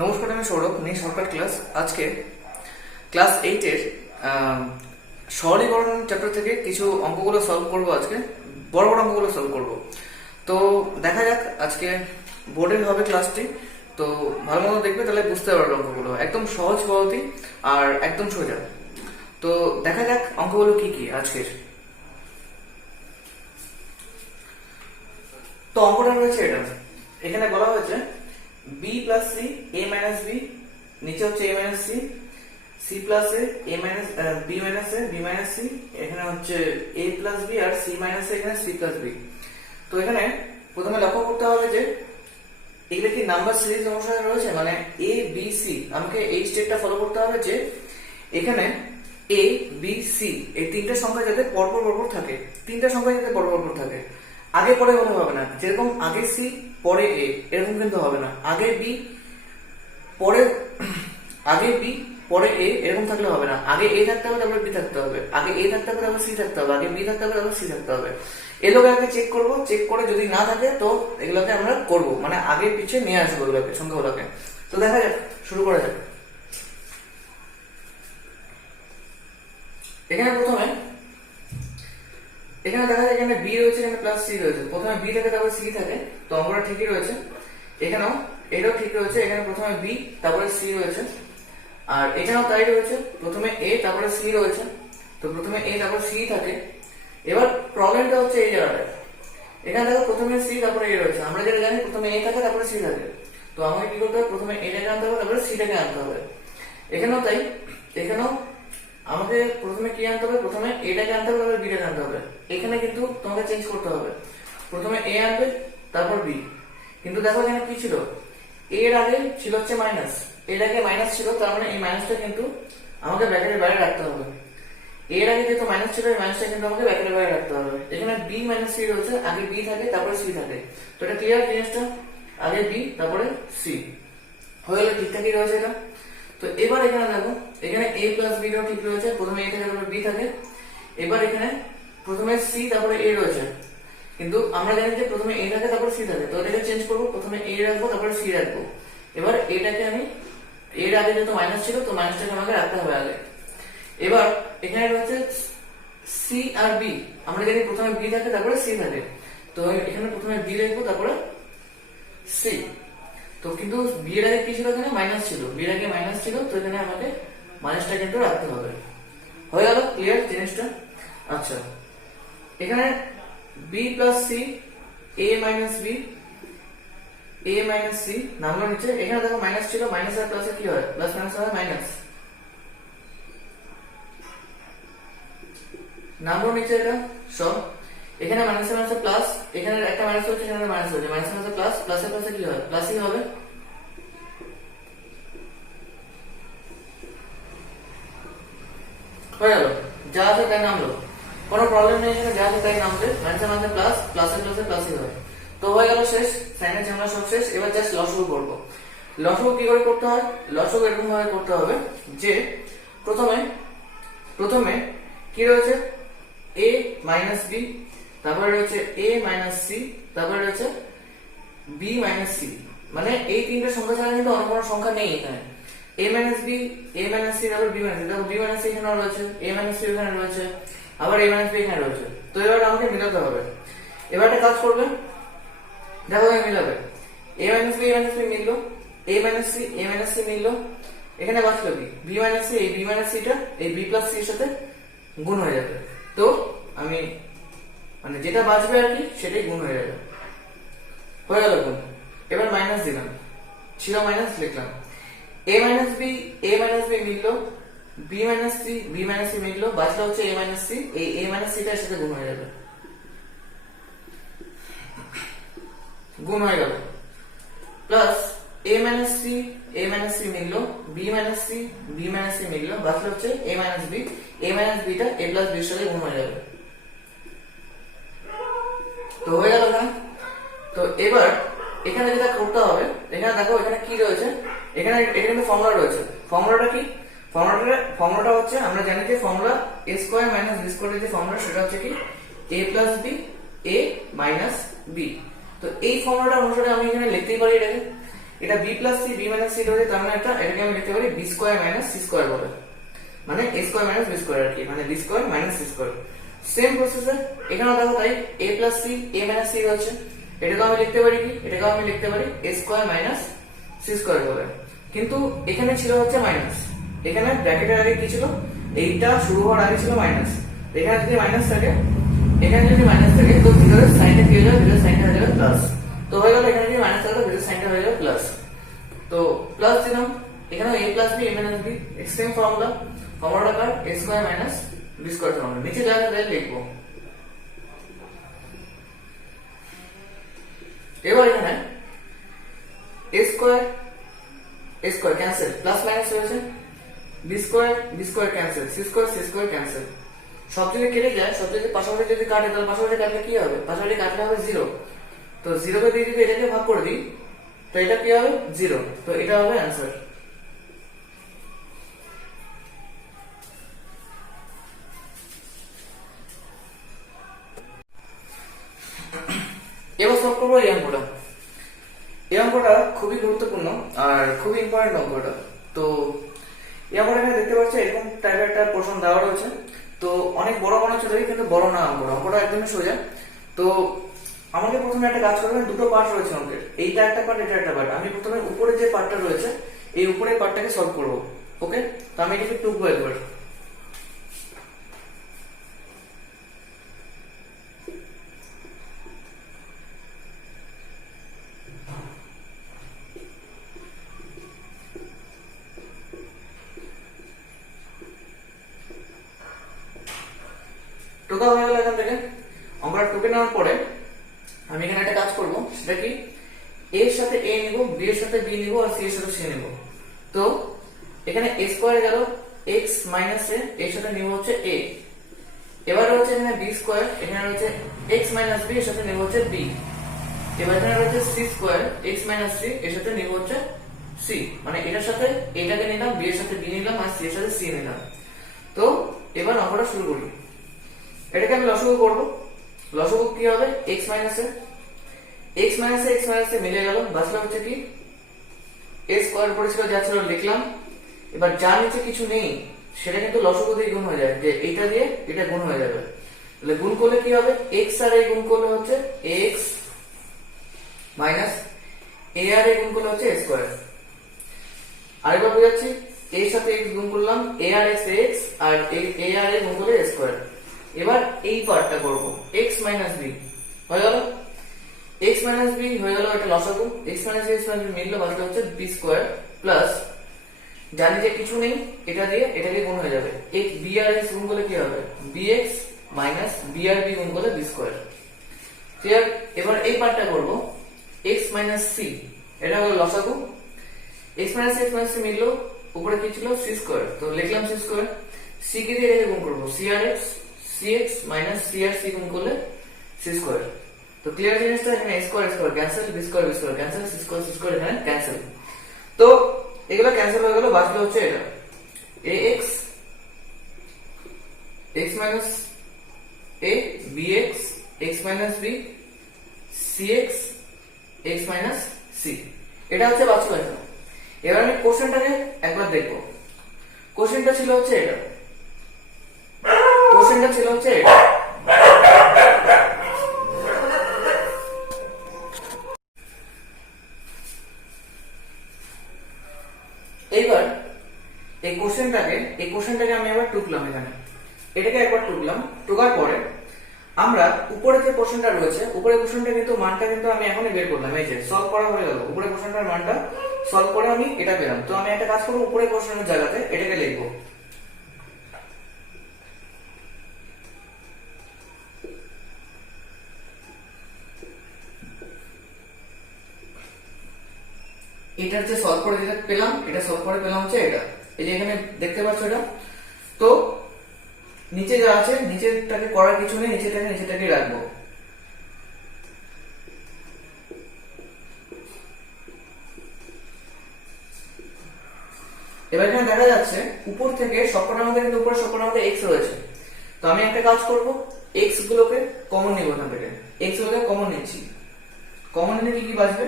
নমস্কার, আমি সৌরভ নেই সরকার ক্লাস। আজকে ক্লাস 8-এর সরলীকরণ চ্যাপ্টার থেকে কিছু অঙ্কগুলো সলভ করব। আজকে বড় বড় অঙ্কগুলো সলভ করব। তো দেখা যাক, আজকে বোর্ডের হবে ক্লাসটি, তো ভালো মতো দেখবে, তাহলে বুঝতে পারবে অঙ্কগুলো একদম সহজ পদ্ধতি আর একদম সোজা। তো দেখা যাক অঙ্কগুলো কি কি আজকের। তো অঙ্কটা রয়েছে এটা, এখানে বলা হয়েছে b plus C a minus B, নিচে হচ্ছে a minus C, C plus A minus B minus A B minus C, এখানে হচ্ছে a প্লাস বি আর সি মাইনাস এখানে সি প্লাস বি। তো এখানে প্রথমে লক্ষ্য করতে হবে যে এগুলো কি নাম্বার সিরিজ অনুসারে রয়েছে, মানে এ বি সি। আমাকে এই স্টেপটা ফলো করতে হবে যে এখানে এ বি সি এই তিনটা সংখ্যা যাতে পরপর পরপর থাকে, তিনটা সংখ্যা যাতে পরপর পরপর থাকে। আগে পরে হলে হবে না, যেরকম আগে সি পরে এ, এরকম কিন্তু হবে না। আগে বি পরে এ এরকম থাকলে হবে না। আগে এ থাকতে হবে, তারপরে বি থাকতে হবে। আগে এ থাকতে হবে, তারপরে সি থাকতে হবে। আগে বি থাকতে হবে, তারপরে সি থাকতে হবে। এগুলোকে আগে চেক করব, চেক করে যদি না থাকে তো এগুলোকে আমরা করব, মানে আগে পিছিয়ে নিয়ে আসবো এগুলোকে, সংখ্যাগুলোকে। তো দেখা যাক, শুরু করা যাক। এখানে প্রথমে এখানে দেখা যায় এখানে বি রয়েছে, এখানে প্লাস সি রয়েছে। প্রথমে বি থাকে, তারপরে সি থাকে, তো অঙ্কটা ঠিকই রয়েছে। এখানেও এটাও ঠিক রয়েছে, এখানে প্রথমে বি তারপরে সি রয়েছে, আর এখানেও তাই রয়েছে, প্রথমে এ তারপরে সি রয়েছে। তো প্রথমে এ তারপরে সি থাকে। এবার প্রবলেমটা হচ্ছে এই জায়গাটায়, এখানে দেখো প্রথমে সি তারপরে এ রয়েছে। আমরা যেটা জানি প্রথমে এ থাকে তারপরে সি থাকে, তো আমাকে কি করতে হবে, প্রথমে এটাকে আনতে হবে, তারপরে সিটাকে আনতে হবে। এখানেও তাই, এখানেও আমাকে প্রথমে কি আনতে হবে, প্রথমে এটাকে আনতে হবে, তারপরে বিটাকে আনতে হবে। এখানে কিন্তু তোমাকে চেঞ্জ করতে হবে, প্রথমে এ আনবে তারপর বি। কিন্তু দেখো এখানে কি ছিল, এর আগে ছিল হচ্ছে মাইনাস, এর আগে মাইনাস ছিল, তার মানে এই মাইনাসটা কিন্তু আমাকে ব্র্যাকেটের বাইরে রাখতে হবে। এর আগে যেহেতু মাইনাস ছিল, এই মাইনাসটা কিন্তু আমাকে ব্র্যাকেটের বাইরে রাখতে হবে। এখানে বি মাইনাস সি রয়েছে, আগে বি থাকে তারপরে সি থাকে। তো এটা ক্লিয়ার জিনিসটা, আগে বি তারপরে সি হয়ে গেলে ঠিকঠাকই রয়েছে এটা। তো এবার এখানে দেখো, এখানে a প্লাস বি ঠিক রয়েছে, প্রথমে a থাকে তারপরে b থাকে। এবার এখানে প্রথমে c তারপরে a রয়েছে, কিন্তু আমরা জানি যে প্রথমে a থাকে তারপরে c থাকে। তো এটাকে চেঞ্জ করব, প্রথমে a রাখবো তারপরে c রাখবো। এবার এটাকে আমি, এর আগে যেহেতু মাইনাস ছিল, তো মাইনাসটাকে আমাকে রাখতে হবে আগে। এবার এখানে রয়েছে c আর b, আমরা জানি প্রথমে b থাকে তারপরে c থাকে, তো এখানে প্রথমে b রাখবো তারপরে c। তো কিন্তু বি এর আগে কি ছিল, এখানে মাইনাস ছিল, বি এর আগে মাইনাস ছিল, তো এখানে আমাকে মাইনাসটা কিন্তু রাখতে হবে। হয়ে গেল ক্লিয়ার জিনিসটা। আচ্ছা, এখানে B plus C, A minus B, A minus C নামলো নিচে। এখানে দেখো মাইনাস ছিল, মাইনাস আর প্লাসে কি হয়, প্লাস মাইনাস হয় মাইনাস, নামলো নিচে এটা সব। এখানে মাইনাস মাইনাসে প্লাস, এখানে একটা মাইনাস হচ্ছে, এখানে মাইনাস হচ্ছে, মাইনাস মাইনাসে প্লাস, প্লাসে প্লাসে কি হয়, প্লাসই হবে। হয়ে গেল, যা আছে তাই নামলো, কোনো প্রবলেম নেই এখানে, যা আছে তাই নামবে। মাইনাসে মাইনাসে প্লাস, প্লাসে প্লাসে প্লাসই হয়। তো হয়ে গেল শেষ, সাইনের ঝামেলা সব শেষ। এবার জাস্ট লসগু করবো। লসগু কি করে করতে হয়, লসগু এরকম ভাবে করতে হবে যে প্রথমে প্রথমে কি রয়েছে, a মাইনাস বি, তারপরে রয়েছে a মাইনাস সি, তারপরে রয়েছে b মাইনাস সি। মানে এই তিনটে সংখ্যা ছাড়া কিন্তু অন্য কোনো সংখ্যা নেই এখানে। a minus B, a minus C, তারপর b মাইনাস সি। দেখো b মাইনাস সি এখানে রয়েছে, a মাইনাস সি এখানে রয়েছে, আবার a মাইনাস বি এখানে রয়েছে। তো এবার আমাকে মিলাতে হবে। এবার একটা কাজ করবে, দেখো মিলাবে, a minus B, a minus B মিললো, a minus C, a minus C মিললো। এখানে বাঁচলো কি, b মাইনাস সি, এই b মাইনাস সিটা এই b প্লাস সি এর সাথে গুণ হয়ে যাবে। তো আমি মানে যেটা বাঁচবে আর কি সেটাই গুণ হয়ে যাবে। হয়ে গেল গুণ। এবার মাইনাস দিলাম, ছিল মাইনাস লিখলাম। a minus B, a minus B মিললো, b minus C, b minus C মিললো, বাঁচলো হচ্ছে a মাইনাস সি, এই a মাইনাস সিটা এর সাথে গুণ হয়ে যাবে, গুণ হয়ে গেল। Plus a minus C, a minus C মিললো, b minus C, b minus C মিললো, বাঁচলো হচ্ছে a minus B, a minus বিটা a প্লাস বি এর সাথে গুণ হয়ে যাবে। তো হয়ে গেল না। তো এবার এখানে যেটা করতে হবে, এখানে দেখো এখানে কি রয়েছে, এখানে এখানে ফর্মুলা রয়েছে। ফর্মুলাটা কি, ফর্মুলাটা হচ্ছে, আমরা জানি যে formula a square minus b স্কয়ারের যে ফর্মুলা, সেটা হচ্ছে কি a plus B, a minus B. তো এই ফর্মুলাটা অনুসারে আমি এখানে লিখতেই পারি এটাকে। এটা B plus C B minus C রয়েছে, তার মানে এটাকে আমি লিখতে পারি B square minus C square বলে, মানে A square minus B square আর কি, মানে B square minus C square. Same প্রসেসে এখানেও দেখো তাই A plus C A minus C রয়েছে, এটাকে আমি লিখতে পারি কি, এটাকে আমি লিখতে পারি এ স্কোয়ার মাইনাস সি স্কোয়ার বলে। কিন্তু এখানে ছিল হচ্ছে মাইনাস, এখানে ব্র্যাকেটের আগে কি ছিল, এইটা শুরু হওয়ার আগে ছিল মাইনাস, এখানে যদি মাইনাস থাকে, এখানে যদি মাইনাস থাকে তো ভিতরের সাইনটা কি হয়ে যাবে, ভিতরের সাইনটা হয়ে যাবে প্লাস। তো হয়ে গেল এখানে যদি মাইনাস থাকে ভিতরের সাইনটা হয়ে যাবে প্লাস, তো প্লাস দিলাম। এখানে a plus B A minus B extreme formula, ফর্মুলাটা কার a square minus B square formula, নিচে জায়গা দিয়ে লিখবো। এবার এখানে a square cancel, plus minus হয়েছে, B square cancel, C square cancel, সব যদি কেটে যায়, সব যদি পাশাপাশি যদি কাটে তাহলে পাশাপাশি কাটলে কি হবে, পাশাপাশি কাটলে হবে 0, তো 0 কে দিয়ে যদি এটাকে ভাগ করে দিই তো এটা কি হবে 0, তো এটা হবে অ্যানসার। এবার সলভ করবো এই অঙ্কটা। এই অঙ্কটা খুবই গুরুত্বপূর্ণ আর খুবই ইম্পর্টেন্ট অঙ্কটা। তো এই অঙ্কটা এখানে দেখতে পাচ্ছ এরকম টাইপের একটা প্রশ্ন দেওয়া রয়েছে, তো অনেক বড় মনে হচ্ছে দেখি, কিন্তু বড় না অঙ্কটা একদমই সোজা। তো আমাকে প্রথমে একটা কাজ করবেন, দুটো পার্ট রয়েছে অঙ্কের, এইটা একটা পার্ট এটা একটা পার্ট। আমি প্রথমে উপরে যে পার্টটা রয়েছে এই উপরের পার্টটাকে সলভ করবো, ওকে? তো আমি এটাকে টুকবো একবার। টোকা হয়ে গেল এখান থেকে। অঙ্কটা টুকে নেওয়ার পরে আমি এখানে একটা কাজ করব, সেটা কি, a এর সাথে a নিব, b এর সাথে b নিব আর c এর সাথে c নিব। তো এখানে a স্কয়ার গেল x মাইনাস a, এর সাথে নিব হচ্ছে a। এবার রয়েছে এখানে b স্কয়ার, এখানে রয়েছে x মাইনাস b, এর সাথে নিব হচ্ছে b। এবার এখানে রয়েছে c square x minus c, এর সাথে নিব হচ্ছে c, মানে এটার সাথে এটাকে নিলাম, b এর সাথে b নিলাম আর c এর সাথে c নিলাম। তো এবার অঙ্কটা শুরু করি। এটাকে আমি লসাগু করব, লসাগু কি হবে, x মাইনাস এ মিলে গেল, বাঁচলো হচ্ছে কি a স্কয়ার পড়েছিল যা ছিল লিখলাম। এবার যা নিচে কিছু নেই সেটা কিন্তু লসাগু দিয়ে গুণ হয়ে যায়, যে এইটা দিয়ে এটা গুণ হয়ে যাবে, তাহলে গুণ করলে কি হবে, x আর a গুণ করলে হচ্ছে ax মাইনাস a আর a গুণ করলে হচ্ছে a স্কয়ার। আরেকবার বোঝাচ্ছি, a এর সাথে x গুণ করলাম, a R x ax, R a আর a গুণ করলে a স্কয়ার। এবার এই পার্টটা করব, x মাইনাস b হয়ে গেল, x মাইনাস b হয়ে গেল, এটা লসাগু, x মাইনাস b মিললো, বাকি হচ্ছে b স্কয়ার প্লাস, জানি যে কিছু নেই, এটা দিয়ে এটাকে গুণ হয়ে যাবে, x b আর x গুণ করলে কি হবে, bx মাইনাস b আর b গুণ করলে b স্কয়ার। ক্লিয়ার? এবার এই পার্টটা করব, x মাইনাস c, এটা হলো লসাগু, x মাইনাস c মিললো, উপরে কি ছিল c স্কয়ার, তো লিখলাম c স্কয়ার, c কে দিয়ে এটাকে গুণ করব, c আর x, cx মাইনাস c আর c গুণ করলে c স্কয়ার। তো ক্লিয়ার জিনিসটা, এখানে a square cancel, b square cancel, c square এখানে ক্যান্সেল। তো এগুলো ক্যান্সেল হয়ে গেল, বাকি হচ্ছে এটা ax x minus a bx x minus b cx x minus c, এটা হচ্ছে বাকি এখানে। এবার আমি কোশ্চেনটাকে একবার দেখবো। কোশ্চেনটা ছিল হচ্ছে এটা, কোশ্চেনটা ছিল হচ্ছে এটা। এইবার এই কোশ্চেনটাকে আমি আবার টুকলাম, এখানে এটাকে একবার টুকলাম, টুকার পরে আমরা উপরে যে কোশ্চেনটা রয়েছে, উপরে কোশ্চেনটা কিন্তু মানটা কিন্তু আমি এখনই বের করলাম, এই যে সলভ করা হয়ে গেল, উপরে কোশ্চেনটার মানটা সলভ করে আমি এটা পেলাম। তো আমি একটা কাজ করবো, উপরে কোশ্চেনের জায়গাতে এটাকে লিখবো, এটা হচ্ছে সলভ করে যেটা পেলাম, এটা সলভ করে পেলাম হচ্ছে এটা, এই যে এখানে দেখতে পাচ্ছ এটা। তো নিচে যা আছে, নিচেরটাকে করার কিছু নেই, নিচেটাকে রাখবো। এবার এখানে দেখা যাচ্ছে উপর থেকে সবকটার মধ্যে, কিন্তু উপরে সবকটার মধ্যে x রয়েছে। তো আমি একটা কাজ করব, x গুলোকে কমন নিব, এখান থেকে x গুলোকে কমন নিচ্ছি, কমন নিলে কি কি বাঁচবে,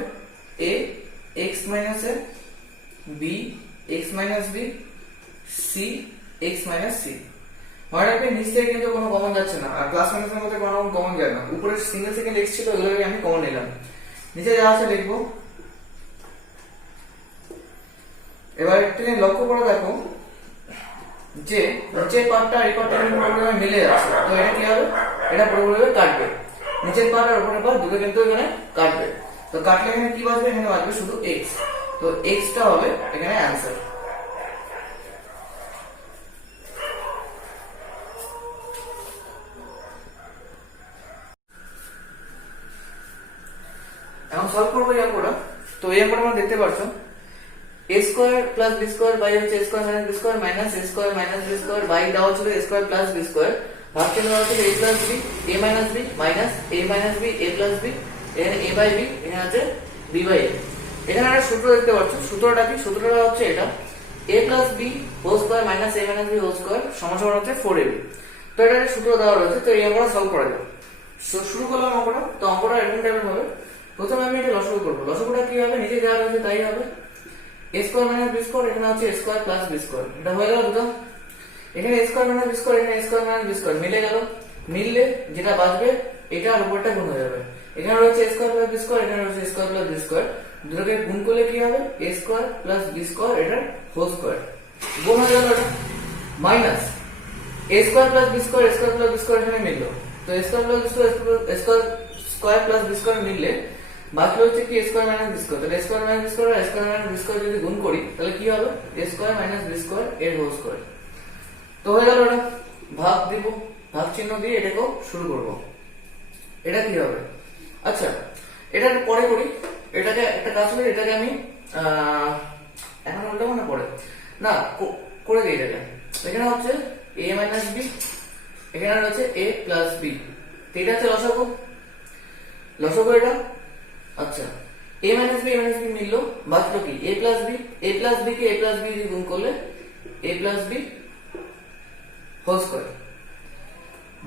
a X minus A, B X minus B, C X minus C. মনে রাখবেন নিচ থেকে কিন্তু কোনো কমন যাচ্ছে না, আর ক্লাস মাইনাসের মধ্যে কোনো রকম কমন যায় না। উপরে সিঙ্গেল সেকেন্ড এক্স ছিল, ওগুলোকে আমি কমন নিলাম। নিচে যা আছে লিখবো। এবার একটু লক্ষ্য করে দেখো যে নিচের পার্টটা আর এই পার্টটা পুরোপুরি মিলে যাচ্ছে, তো এটা কি হবে, এটা পুরোপুরি কাটবে। নিচের পার্ট আর উপরের পার্ট দুটো কিন্তু এখানে কাটবে। তো কাটলে এখানে কি বাঁচবে, এখানে বাঁচবে শুধু এক্স। তো এক্সটা হবে এখানে অ্যান্সার। এখন সলভ করবো এই অঙ্কটা। তো এই অঙ্কটা আমরা দেখতে পাচ্ছ a square plus b square by হচ্ছে a square minus b square minus a square minus b square by দেওয়া ছিল a square plus b square, ভাগ চিহ্ন দেওয়া ছিল a plus b, a minus b minus a minus b, a plus b, এখানে a by b, এখানে আছে b by a। এখানে একটা সূত্র দেখতে পাচ্ছ, সূত্রটা কি, সূত্রটা হচ্ছে এটা a plus b whole square minus a minus b whole square সমান সমান হচ্ছে 4ab। তো এটা একটা সূত্র দেওয়া রয়েছে, তো এই অঙ্কটা সলভ করা যাবে। শুরু করলাম অঙ্কটা। তো অঙ্কটা এরকম টাইপের হবে। প্রথমে আমি এটা লসাগু করবো। লসাগুটা কি হবে, নিচে যা রয়েছে তাই হবে। a square minus b square, এখানে হচ্ছে a square plus b square, এটা হয়ে গেল দুটো। এখানে a square minus b square, এখানে a square minus b square মিলে গেল। মিললে যেটা বাঁচবে এটা আর উপরটা গুণ হয়ে যাবে। এখানে রয়েছে a square plus b square, এখানে রয়েছে a square plus b square, দুটোকে গুণ করলে কি হবে, a square plus b square এটার হোল স্কয়ার গুণ হয়ে গেল। এটা minus a square plus b square, a square plus b square এখানে মিললো। তো a square plus b square, a square plus b square মিললে বাকি হচ্ছে কি a square minus b square. তাহলে a square minus b square আর a square minus b square যদি গুণ করি তাহলে কি হবে, a square minus b square এর হোল স্কয়ার। তো হয়ে গেল। এটা ভাগ দিব, ভাগ চিহ্ন দিয়ে এটাকেও শুরু করব। এটা কি হবে, আচ্ছা এটা পরে করি। এটাকে একটা কাজ করি, এটাকে আমি এখন উল্টাবো না, পরে না করে দিই এটাকে। এখানে হচ্ছে a মাইনাস b, এখানে রয়েছে a প্লাস b, এটা হচ্ছে লসাগু। লসাগু এটা, আচ্ছা a মাইনাস b মিললো, বাঁচলো কি a plus b, a plus b কে a প্লাস b দিয়ে গুণ করলে a plus b whole square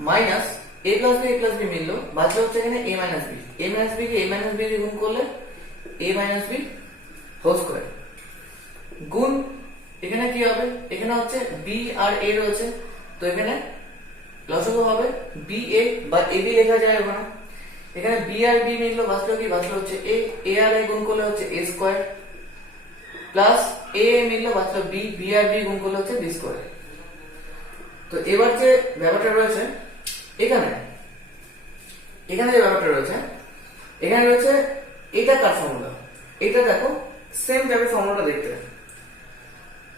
minus a plus b মিললো, বাঁচলো হচ্ছে এখানে a minus b, a minus b কে a মাইনাস b দিয়ে গুণ করলে a minus b whole square গুণ এখানে কি হবে, এখানে হচ্ছে b আর a রয়েছে, তো এখানে লসাগু হবে b a বা a b লেখা যায় ওখানে। এখানে b আর b মিললো, বাঁচলো কি, বাঁচলো হচ্ছে a আর a গুণ করলে হচ্ছে a স্কয়ার প্লাস a মিললো, বাঁচলো b আর b গুণ করলে হচ্ছে b স্কয়ার। তো এবার যে ব্যাপারটা রয়েছে এখানে, এখানে যে ব্যাপারটা রয়েছে, এখানে রয়েছে এটা কার ফর্মুলা, এটা দেখো সেম টাইপের ফর্মুলাটা দেখতে।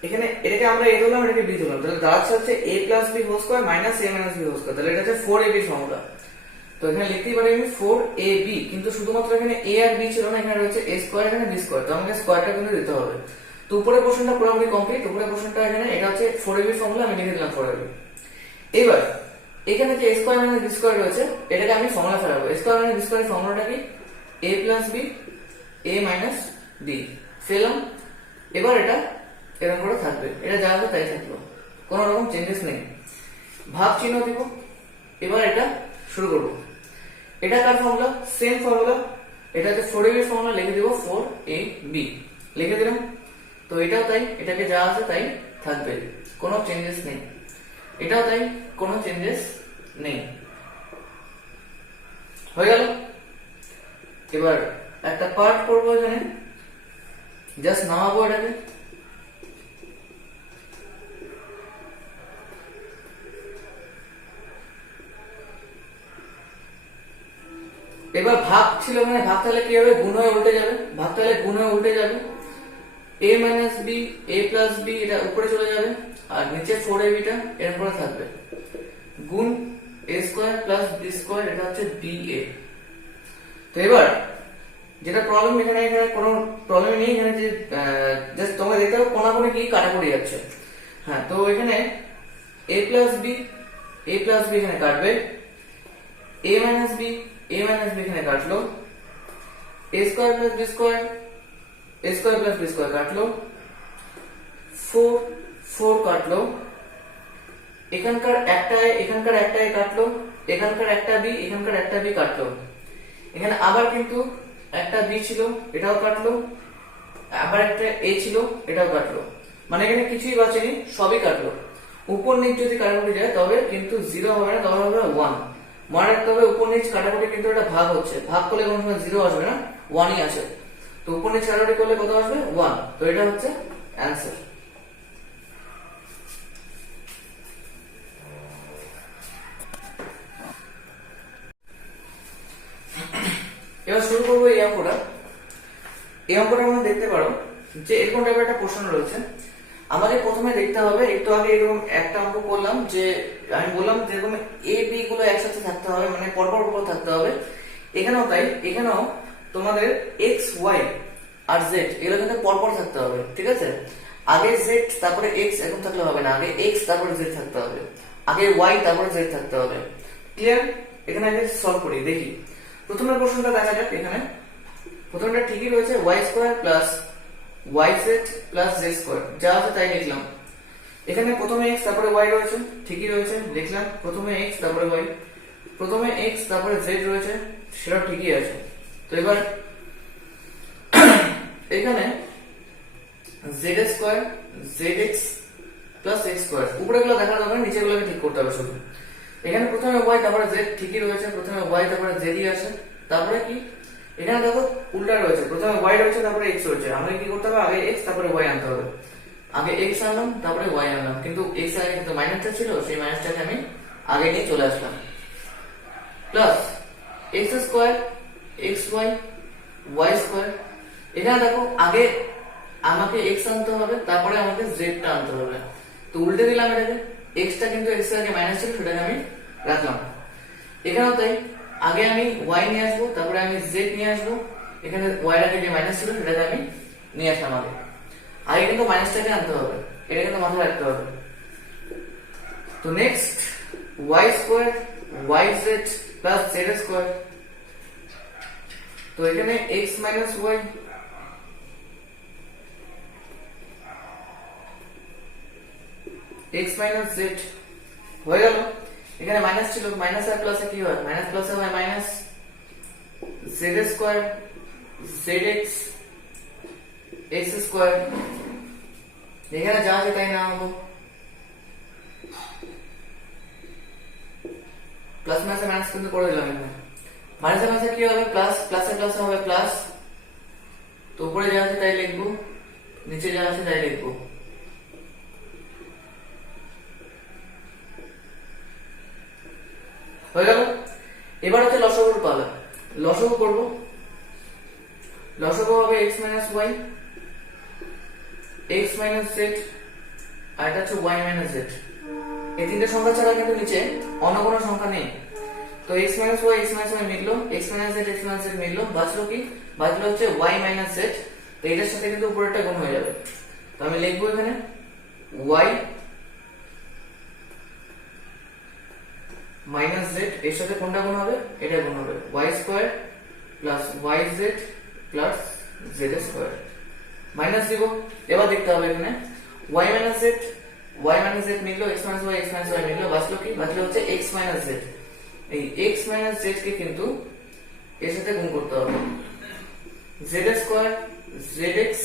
এখানে এটাকে আমরা a ধরলাম, এটাকে b ধরলাম, তাহলে দাঁড়াচ্ছে হচ্ছে a plus b whole square minus a minus b whole square, তাহলে এটা হচ্ছে 4ab ফর্মুলা। তো এখানে লিখতেই পারি আমি 4ab, কিন্তু শুধুমাত্র এখানে a আর b ছিল না, এখানে রয়েছে a স্কয়ার, এখানে b স্কয়ার, তো আমাকে স্কয়ারটা কিন্তু দিতে হবে। তো উপরের পোরশনটা পুরোপুরি কমপ্লিট। উপরের পোরশনটা এখানে এটা হচ্ছে 4ab ফর্মুলা, আমি লিখে দিলাম 4ab। এবার এখানে যে a square minus b square রয়েছে, এটাকে আমি ফর্মুলা ফেলাবো। a স্কয়ার মাইনাস b স্কয়ারের ফর্মুলাটা কি, a plus b a minus b ফেললাম। এবার এটা এরকম করে থাকবে, এটা যা আছে তাই থাকলো, কোনো রকম চেঞ্জেস নেই। ভাগ চিহ্ন দিব। এবার এটা শুরু করব। এটা কার ফর্মুলা, সেম ফর্মুলা, এটা হচ্ছে 4ab এর ফর্মুলা, লিখে দিব 4ab লিখে দিলাম। তো এটাও তাই, এটাকে যা আছে তাই থাকবে, কোনো চেঞ্জেস নেই। এটাও তাই, কোনো চেঞ্জেস নেই। হয়ে গেল। এবার একটা পার্ট করবো, এখানে জাস্ট নামাবো এটাকে। এবার ভাগ ছিল, মানে ভাগ তাহলে কি হবে, গুণ হয়ে উল্টে যাবে, ভাগ তাহলে গুণ হয়ে উল্টে যাবে। a minus b a plus b এটা উপরে চলে যাবে, আর নিচে 4ab টা এরকম করে থাকবে, গুণ a square plus b square, এটা হচ্ছে ba। তো এবার যেটা প্রবলেম, এখানে এখানে কোনো প্রবলেম নেই, এখানে যে জাস্ট তোমরা দেখতে পাবে কোনাকুনি কি কাটাকুটি যাচ্ছে। হ্যাঁ, তো এখানে a প্লাস b এখানে কাটবে, a মাইনাস b এখানে কাটলো, a square plus b square plus b square কাটলো, 4 কাটলো, এখানকার একটা a কাটলো, এখানকার একটা b কাটলো, এখানে আবার কিন্তু একটা b ছিল, এটাও কাটলো, আবার একটা এ ছিল, এটাও কাটলো, মানে এখানে কিছুই বাঁচেনি, সবই কাটলো। উপর নিচ যদি কাটাকুটি যায় তবে কিন্তু 0 হবে না, তবে হবে 1। মনে রাখতে হবে উপর নিচ কাটাকুটি কিন্তু এটা ভাগ হচ্ছে, ভাগ করলে কোনো সময় 0 আসবে না, 1ই আসে। তো উপর নিচ কাটাকুটি করলে কত আসবে? 1। তো এটা হচ্ছে অ্যান্সার। এবার শুরু করবো এই অঙ্কটা। এই অঙ্কটা আমরা দেখতে পারো যে এরকম টাইপের একটা প্রশ্ন রয়েছে। আমাদের প্রথমে দেখতে হবে, একটু আগে এরকম একটা অঙ্ক করলাম যে আমি বললাম যেরকম এ বি গুলো একসাথে থাকতে হবে, মানে পরপর পর থাকতে হবে। এখানেও তাই, এখানেও তোমাদের এক্স ওয়াই আর জেড এগুলো কিন্তু পরপর থাকতে হবে, ঠিক আছে? আগে জেড তারপরে এক্স এরকম থাকলে হবে না, আগে এক্স তারপরে জেড থাকতে হবে, আগে ওয়াই তারপরে জেড থাকতে হবে। ক্লিয়ার? এখানে আগে সলভ করি, দেখি প্রথমের প্রশ্নটা দেখা যাক। এখানে প্রথমটা ঠিকই রয়েছে, Y square plus Y Z plus Z square, যা আছে তাই লিখলাম। এখানে প্রথমে এক্স তারপরে ওয়াই রয়েছে, ঠিকই রয়েছে, লিখলাম প্রথমে এক্স তারপরে ওয়াই। প্রথমে এক্স তারপরে জেড রয়েছে, সেটা ঠিকই আছে। তো এবার এখানে Z square Z x plus X square, উপরে গুলো দেখা যাবে, নিচে গুলোকে ঠিক করতে হবে শুধু। এখানে প্রথমে ওয়াই তারপরে জেড ঠিকই রয়েছে, প্রথমে ওয়াই তারপরে জেডই আসে। তারপরে কি এখানে দেখো উল্টা রয়েছে, প্রথমে ওয়াই রয়েছে তারপরে এক্স রয়েছে, আমাকে কি করতে হবে? আগে এক্স তারপরে ওয়াই আনতে হবে। আগে এক্স আনলাম তারপরে ওয়াই আনলাম, কিন্তু এক্স আগে কিন্তু মাইনাসটা ছিল, সেই মাইনাসটাকে আমি আগে নিয়ে চলে আসলাম। Plus X square X Y Y square. এখানে দেখো আগে আমাকে এক্স আনতে হবে, তারপরে আমাকে জেডটা আনতে হবে। তো উল্টে দিলাম এটাকে, এক্সটা কিন্তু এক্স এর আগে মাইনাস ছিল, সেটাকে আমি রাখলাম। এখানেও তাই, আগে আমি ওয়াই নিয়ে আসবো, তারপরে আমি জেড নিয়ে আসবো। এখানে ওয়াই এর আগে যে মাইনাস ছিল সেটাকে আমি নিয়ে আসলাম আগে। আগে কিন্তু মাইনাসটাকে আনতে হবে, এটা কিন্তু মাথায় রাখতে হবে। তো next Y square Y Z plus Z square. তো এখানে X minus Y X minus Z হয়ে গেল। এখানে মাইনাস ছিল, মাইনাস আর প্লাসে কি হয়? মাইনাস প্লাসে হয় minus. Z square Z X X square, এখানে যা আছে তাই না হবো, প্লাস মাইনাসে মাইনাস কিন্তু করে দিলাম। এখানে মাইনাসে মাইনাসে কি হবে? প্লাস, প্লাসে প্লাসে হবে প্লাস। তো উপরে যা আছে তাই লিখবো, নিচে যা আছে তাই লিখবো। হয়ে গেল। এবার হচ্ছে লসাগুর পালা, লসাগু করব। লসাগু হবে x minus Y X minus Z আর এটা হচ্ছে ওয়াই মাইনাস জেড। এই তিনটে সংখ্যা ছাড়া কিন্তু নিচে অন্য কোনো সংখ্যা নেই। তো x minus Y X minus Y মিললো, এক্স মাইনাস জেড মিললো, বাঁচলো কি? বাঁচলো হচ্ছে ওয়াই মাইনাস জেড। তো এটার সাথে কিন্তু উপরেরটা গুণ হয়ে যাবে। তো আমি লিখবো এখানে ওয়াই মাইনাস জেড, এর সাথে কোনটা গুণ হবে? এটা গুণ হবে, Y square plus Y Z plus Z square. Minus দিব, এবার দেখতে হবে এখানে ওয়াই মাইনাস জেড মিললো, এক্স মাইনাস ওয়াই মিললো, বাঁচলো কি? বাঁচলো হচ্ছে এক্স মাইনাস জেড। এই এক্স মাইনাস জেড কে কিন্তু এর সাথে গুণ করতে হবে, Z square Z X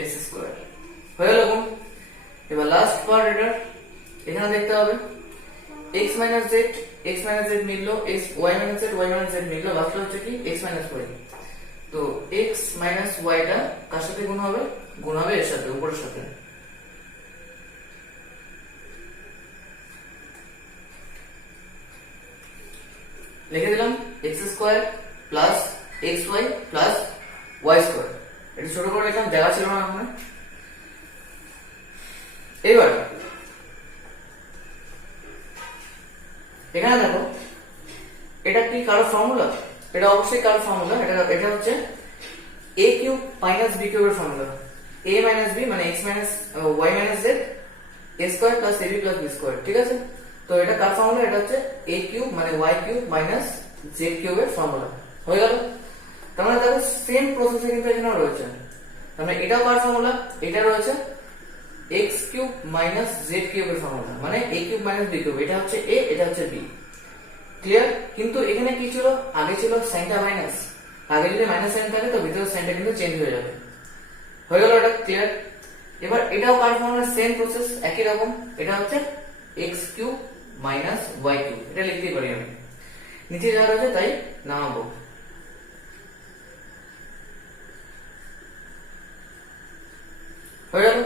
X square. হয়ে গেল গুণ। এবার লাস্ট পার্ট, এটা এখানে দেখতে হবে x মাইনাস জেড মিললো, ওয়াই মাইনাস জেড মিললো, বাকি হচ্ছে কি x মাইনাস ওয়াই। তো x মাইনাস ওয়াইটা কার সাথে গুণ হবে? গুণ হবে এর সাথে, উপরের সাথে। লিখে দিলাম X square plus X Y plus Y square. এটা ছোট করে লিখলাম, জায়গা ছিল না ওখানে। এবার এখানে দেখো এটা কি কারো ফর্মুলা? এটা অবশ্যই কারো ফর্মুলা। এটা হচ্ছে a কিউব মাইনাস b কিউবের ফর্মুলা। a মাইনাস b মানে x minus y minus z a square plus ab plus b square, ঠিক আছে? তো এটা কার ফর্মুলা? এটা হচ্ছে a কিউব মানে y কিউব মাইনাস z কিউবের ফর্মুলা। হয়ে গেল। তার মানে দেখো সেম প্রসেসে কিন্তু এখানেও রয়েছে। তার মানে এটাও কার ফর্মুলা? এটা রয়েছে x কিউব মাইনাস z কিউবের ফর্মুলা, মানে a cube minus b cube. এটা হচ্ছে a, এটা হচ্ছে b। ক্লিয়ার? কিন্তু এখানে কি ছিল? আগে ছিল সাইনটা মাইনাস। আগে যদি মাইনাস সাইন থাকে তো ভিতরের সাইনটা কিন্তু চেঞ্জ হয়ে যাবে। হয়ে গেল, এটা ক্লিয়ার। এবার এটাও কার ফর্মুলা, সেম প্রসেস, একই রকম। এটা হচ্ছে X cube minus Y cube, এটা লিখতেই পারি আমি, নিচে যাওয়া রয়েছে তাই নামাবো। হয়ে গেল,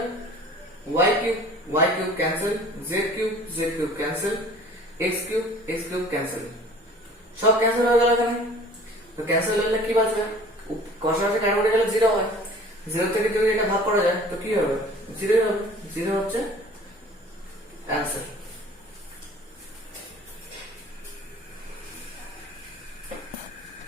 Y cube cancel, Z cube cancel, X cube cancel, সব ক্যান্সেল হয়ে গেল এখানে। তো ক্যান্সেল হলে কি বাঁচবে, কষাকষি কাটাকুটি গেলে 0 হয়, 0 থেকে যদি এটা ভাগ করা যায় তো কি হবে, 0 হবে, 0 হচ্ছে অ্যান্সার।